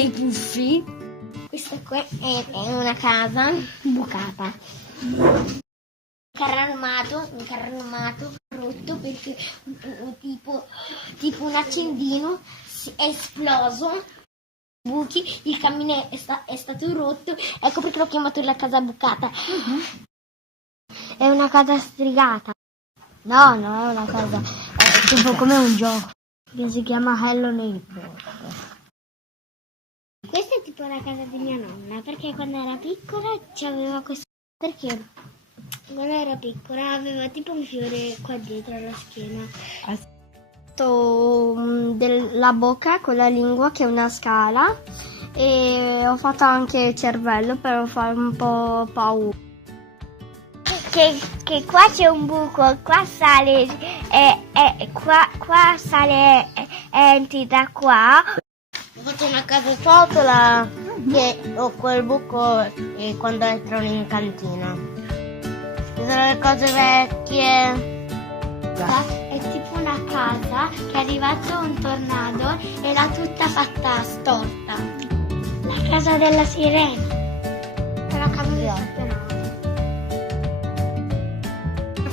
dei puffi. Questa qua è una casa bucata. Un carro armato rotto perché tipo un accendino è esploso. Buchi, il camino è stato rotto, ecco perché l'ho chiamato la casa bucata. È una casa stregata. No, non è una casa, è tipo come un gioco che si chiama Hello Neighbor. Questa è tipo la casa di mia nonna, perché quando era piccola c'aveva questo. Perché quando era piccola aveva tipo un fiore qua dietro alla schiena. Della bocca con la lingua che è una scala e ho fatto anche il cervello per fare un po' paura. Che qua c'è un buco, qua sale qua sale entri da qua. Ho fatto una casa ciotola che ho quel buco e quando entrano in cantina. Ci sono le cose vecchie. È tipo una casa che è arrivato un tornado e l'ha tutta fatta storta. La casa della sirena. È la casa del superato.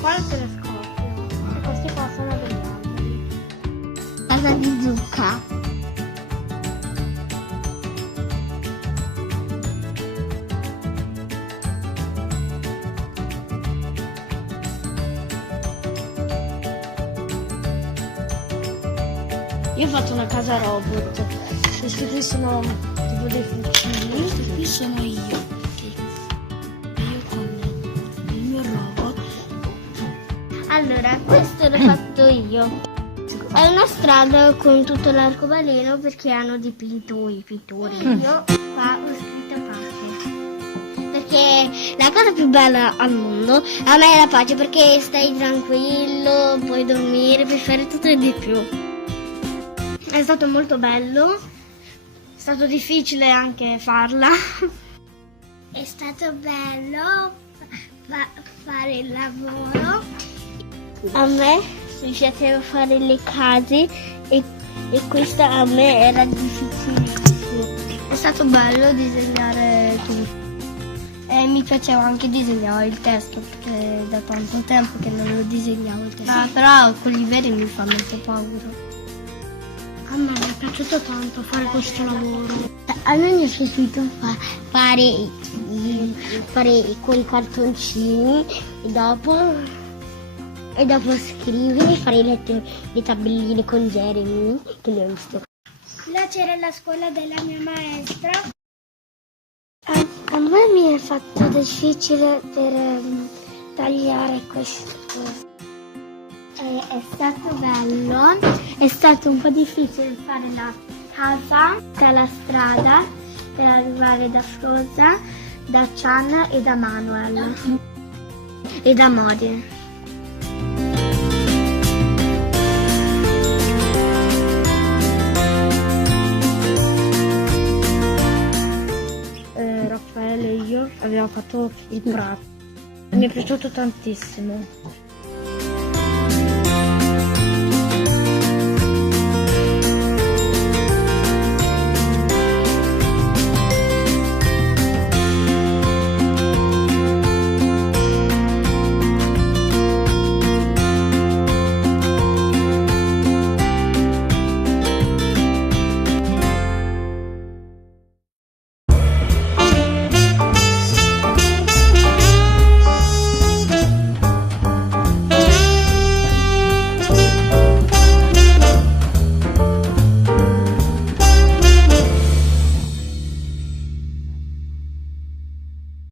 Qua è il telescopio. E questi qua sono degli alberi. Casa di zucca. Io ho fatto una casa robot. Questi qui sono tipo dei fucili. Questi qui sono io. Io con il mio robot. Allora, questo l'ho fatto io. È una strada con tutto l'arcobaleno perché hanno dipinto i pittori. Io qua ho scritto pace. Perché la cosa più bella al mondo a me è la pace, perché stai tranquillo, puoi dormire, puoi fare tutto e di più. È stato molto bello, è stato difficile anche farla. È stato bello fare il lavoro. A me mi piaceva fare le case e questa a me era difficilissimo. È stato bello disegnare tutto. E mi piaceva anche disegnare il testo perché da tanto tempo che non lo disegnavo il testo. Però quelli veri mi fanno un po' paura. A me mi è piaciuto tanto fare questo lavoro. A me mi è piaciuto fare quei cartoncini e dopo scrivere, fare le tabelline con Jeremy, che le ho visto. Là c'era la scuola della mia maestra. A me mi è fatto difficile per tagliare questo. È stato bello, è stato un po' difficile fare la casa dalla strada per arrivare da Froza, da Chan e da Manuel e da Modi. Raffaele e io abbiamo fatto il prato, mi è piaciuto tantissimo.